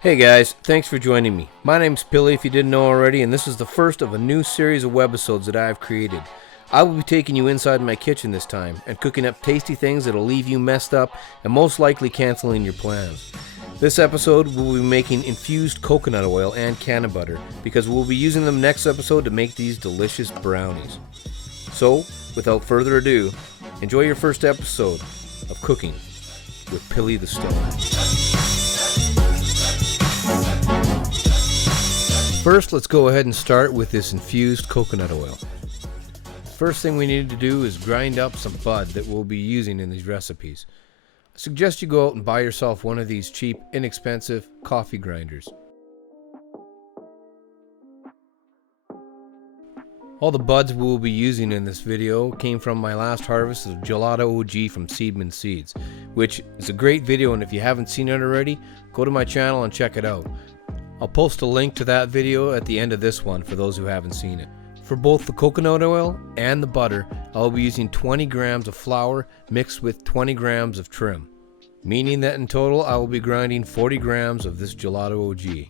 Hey guys, thanks for joining me. My name's Billy if you didn't know already, and this is the first of a new series of webisodes that I have created. I will be taking you inside my kitchen this time and cooking up tasty things that'll leave you messed up and most likely canceling your plans. This episode we'll be making infused coconut oil and Cannabutter because we'll be using them next episode to make these delicious brownies. So, without further ado, enjoy your first episode of Cooking with Billy the Stone. First, let's go ahead and start with this infused coconut oil. First thing we need to do is grind up some bud that we'll be using in these recipes. I suggest you go out and buy yourself one of these cheap, inexpensive coffee grinders. All the buds we will be using in this video came from my last harvest of Gelato OG from Seedman Seeds, which is a great video, and if you haven't seen it already, go to my channel and check it out. I'll post a link to that video at the end of this one for those who haven't seen it. For both the coconut oil and the butter, I'll be using 20 grams of flour mixed with 20 grams of trim, meaning that in total I will be grinding 40 grams of this Gelato OG.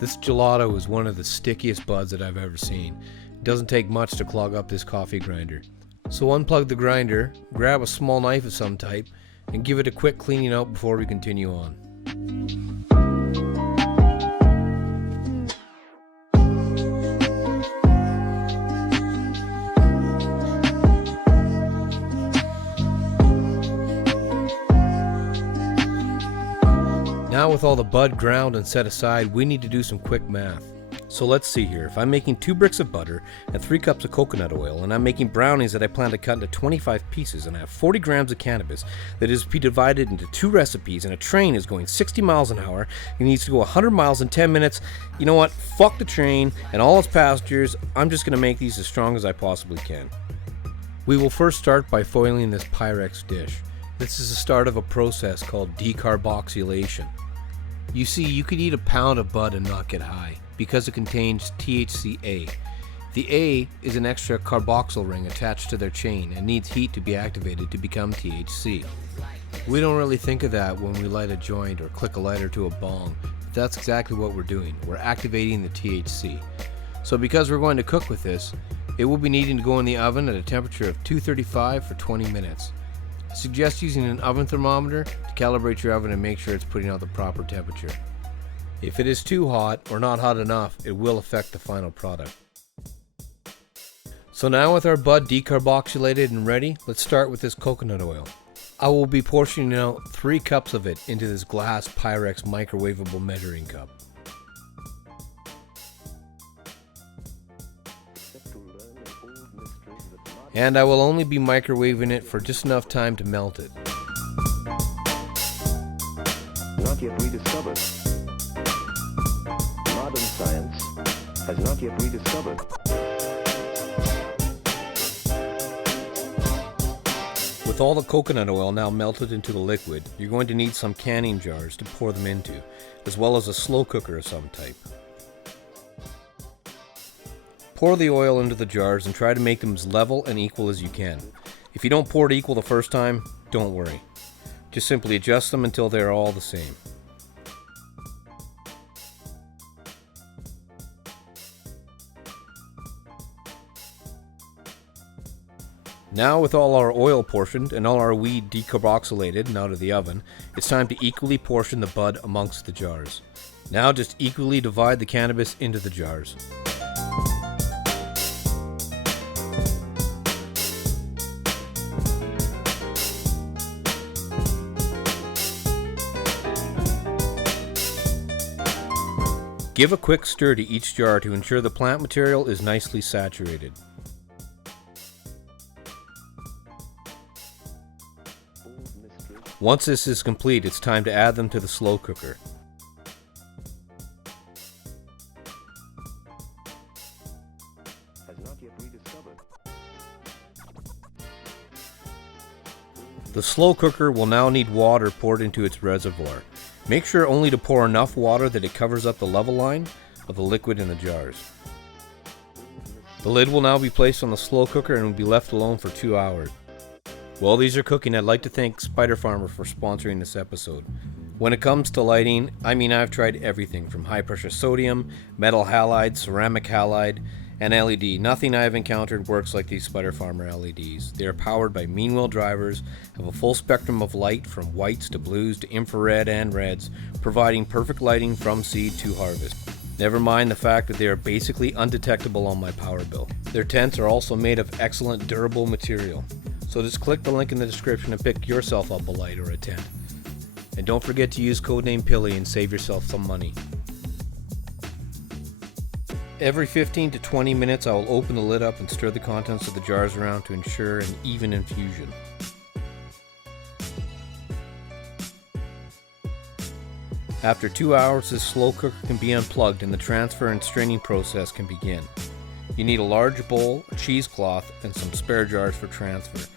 This gelato is one of the stickiest buds that I've ever seen. It doesn't take much to clog up this coffee grinder. So unplug the grinder, grab a small knife of some type, and give it a quick cleaning out before we continue on. Now with all the bud ground and set aside, we need to do some quick math. So let's see here. If I'm making 2 bricks of butter and 3 cups of coconut oil, and I'm making brownies that I plan to cut into 25 pieces, and I have 40 grams of cannabis that is to be divided into 2 recipes, and a train is going 60 miles an hour, it needs to go 100 miles in 10 minutes, you know what? Fuck the train and all its passengers. I'm just going to make these as strong as I possibly can. We will first start by foiling this Pyrex dish. This is the start of a process called decarboxylation. You see, you could eat a pound of bud and not get high, because it contains THCA. The A is an extra carboxyl ring attached to their chain and needs heat to be activated to become THC. We don't really think of that when we light a joint or click a lighter to a bong, but that's exactly what we're doing. We're activating the THC. So because we're going to cook with this, it will be needing to go in the oven at a temperature of 235 for 20 minutes. I suggest using an oven thermometer to calibrate your oven and make sure it's putting out the proper temperature. If it is too hot or not hot enough, it will affect the final product. So now with our bud decarboxylated and ready, let's start with this coconut oil. I will be portioning out 3 cups of it into this glass Pyrex microwavable measuring cup. And I will only be microwaving it for just enough time to melt it. Not yet rediscovered. Modern science has not yet rediscovered. With all the coconut oil now melted into the liquid, you're going to need some canning jars to pour them into, as well as a slow cooker of some type. Pour the oil into the jars and try to make them as level and equal as you can. If you don't pour it equal the first time, don't worry. Just simply adjust them until they are all the same. Now with all our oil portioned and all our weed decarboxylated and out of the oven, it's time to equally portion the bud amongst the jars. Now just equally divide the cannabis into the jars. Give a quick stir to each jar to ensure the plant material is nicely saturated. Once this is complete, it's time to add them to the slow cooker. The slow cooker will now need water poured into its reservoir. Make sure only to pour enough water that it covers up the level line of the liquid in the jars. The lid will now be placed on the slow cooker and will be left alone for 2 hours. While these are cooking, I'd like to thank Spider Farmer for sponsoring this episode. When it comes to lighting, I've tried everything from high pressure sodium, metal halide, ceramic halide, and LED. Nothing I've encountered works like these Spider Farmer LEDs. They are powered by Meanwheel drivers, have a full spectrum of light from whites to blues to infrared and reds, providing perfect lighting from seed to harvest. Never mind the fact that they are basically undetectable on my power bill. Their tents are also made of excellent durable material. So just click the link in the description and pick yourself up a light or a tent. And don't forget to use codename Pilly and save yourself some money. Every 15 to 20 minutes I will open the lid up and stir the contents of the jars around to ensure an even infusion. After 2 hours, this slow cooker can be unplugged and the transfer and straining process can begin. You need a large bowl, a cheesecloth, and some spare jars for transfer.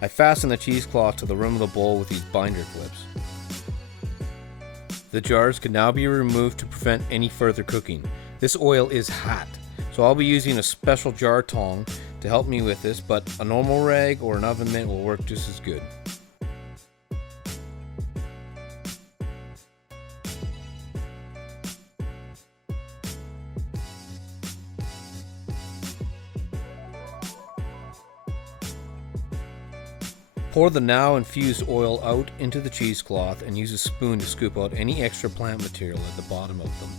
I fasten the cheesecloth to the rim of the bowl with these binder clips. The jars can now be removed to prevent any further cooking. This oil is hot, so I'll be using a special jar tong to help me with this, but a normal rag or an oven mitt will work just as good. Pour the now infused oil out into the cheesecloth and use a spoon to scoop out any extra plant material at the bottom of them.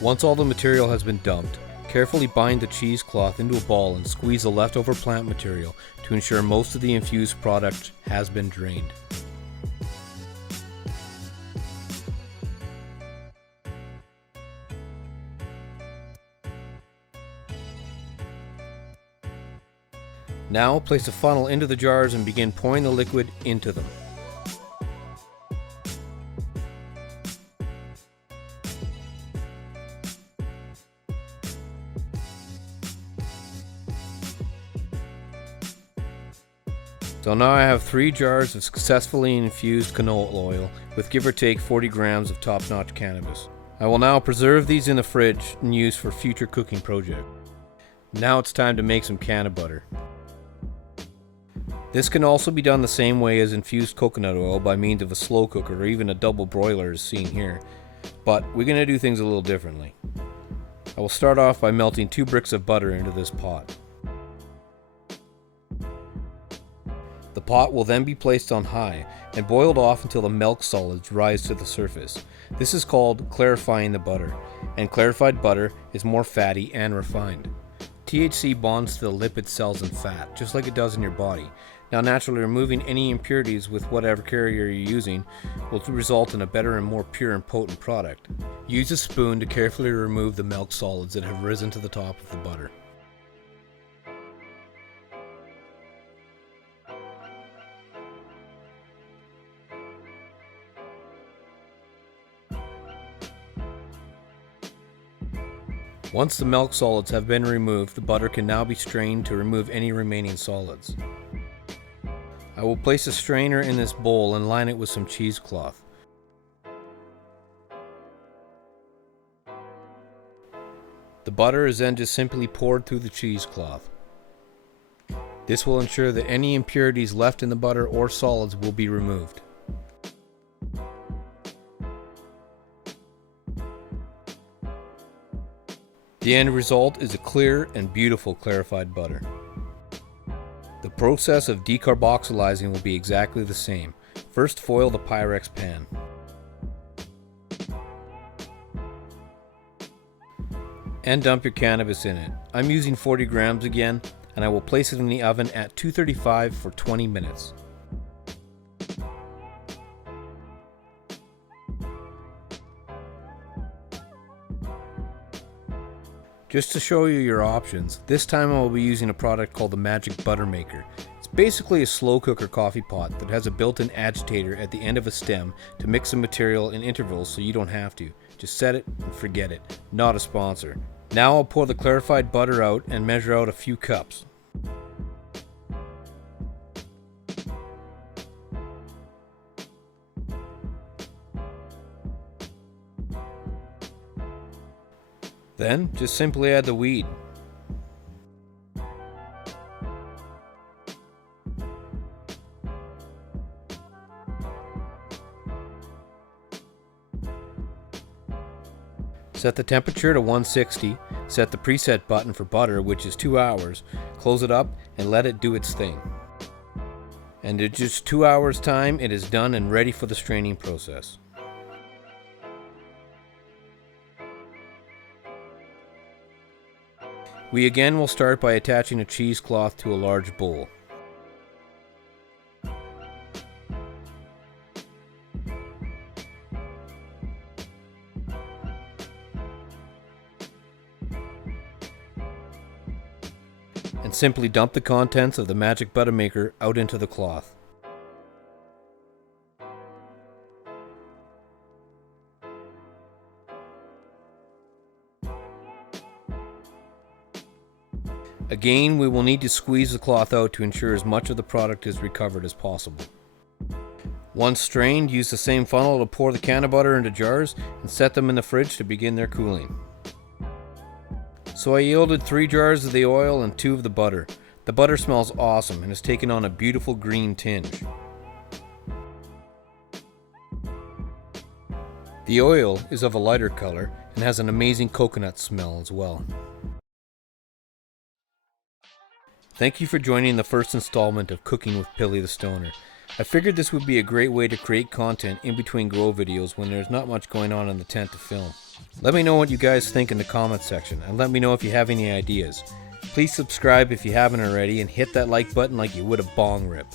Once all the material has been dumped, carefully bind the cheesecloth into a ball and squeeze the leftover plant material to ensure most of the infused product has been drained. Now place a funnel into the jars and begin pouring the liquid into them. So now I have 3 jars of successfully infused canola oil with give or take 40 grams of top-notch cannabis. I will now preserve these in the fridge and use for future cooking projects. Now it's time to make some cannabutter. This can also be done the same way as infused coconut oil by means of a slow cooker or even a double broiler as seen here, but we're going to do things a little differently. I will start off by melting 2 bricks of butter into this pot. The pot will then be placed on high and boiled off until the milk solids rise to the surface. This is called clarifying the butter, and clarified butter is more fatty and refined. THC bonds to the lipid cells and fat, just like it does in your body. Now naturally removing any impurities with whatever carrier you're using will result in a better and more pure and potent product. Use a spoon to carefully remove the milk solids that have risen to the top of the butter. Once the milk solids have been removed, the butter can now be strained to remove any remaining solids. I will place a strainer in this bowl and line it with some cheesecloth. The butter is then just simply poured through the cheesecloth. This will ensure that any impurities left in the butter or solids will be removed. The end result is a clear and beautiful clarified butter. The process of decarboxylizing will be exactly the same. First, foil the Pyrex pan. And dump your cannabis in it. I'm using 40 grams again, and I will place it in the oven at 235 for 20 minutes. Just to show you your options, this time I will be using a product called the Magic Butter Maker. It's basically a slow cooker coffee pot that has a built-in agitator at the end of a stem to mix the material in intervals so you don't have to. Just set it and forget it. Not a sponsor. Now I'll pour the clarified butter out and measure out a few cups. Then just simply add the weed. Set the temperature to 160, set the preset button for butter, which is 2 hours, close it up and let it do its thing. And in just 2 hours time, it is done and ready for the straining process. We again will start by attaching a cheesecloth to a large bowl. And simply dump the contents of the magic butter maker out into the cloth. Again, we will need to squeeze the cloth out to ensure as much of the product is recovered as possible. Once strained, use the same funnel to pour the Cannabutter into jars and set them in the fridge to begin their cooling. So I yielded 3 jars of the oil and 2 of the butter. The butter smells awesome and has taken on a beautiful green tinge. The oil is of a lighter color and has an amazing coconut smell as well. Thank you for joining the first installment of Cooking with Pilly the Stoner. I figured this would be a great way to create content in between grow videos when there's not much going on in the tent to film. Let me know what you guys think in the comments section, and let me know if you have any ideas. Please subscribe if you haven't already, and hit that like button like you would a bong rip.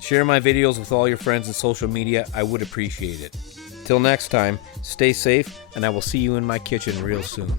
Share my videos with all your friends on social media, I would appreciate it. Till next time, stay safe, and I will see you in my kitchen real soon.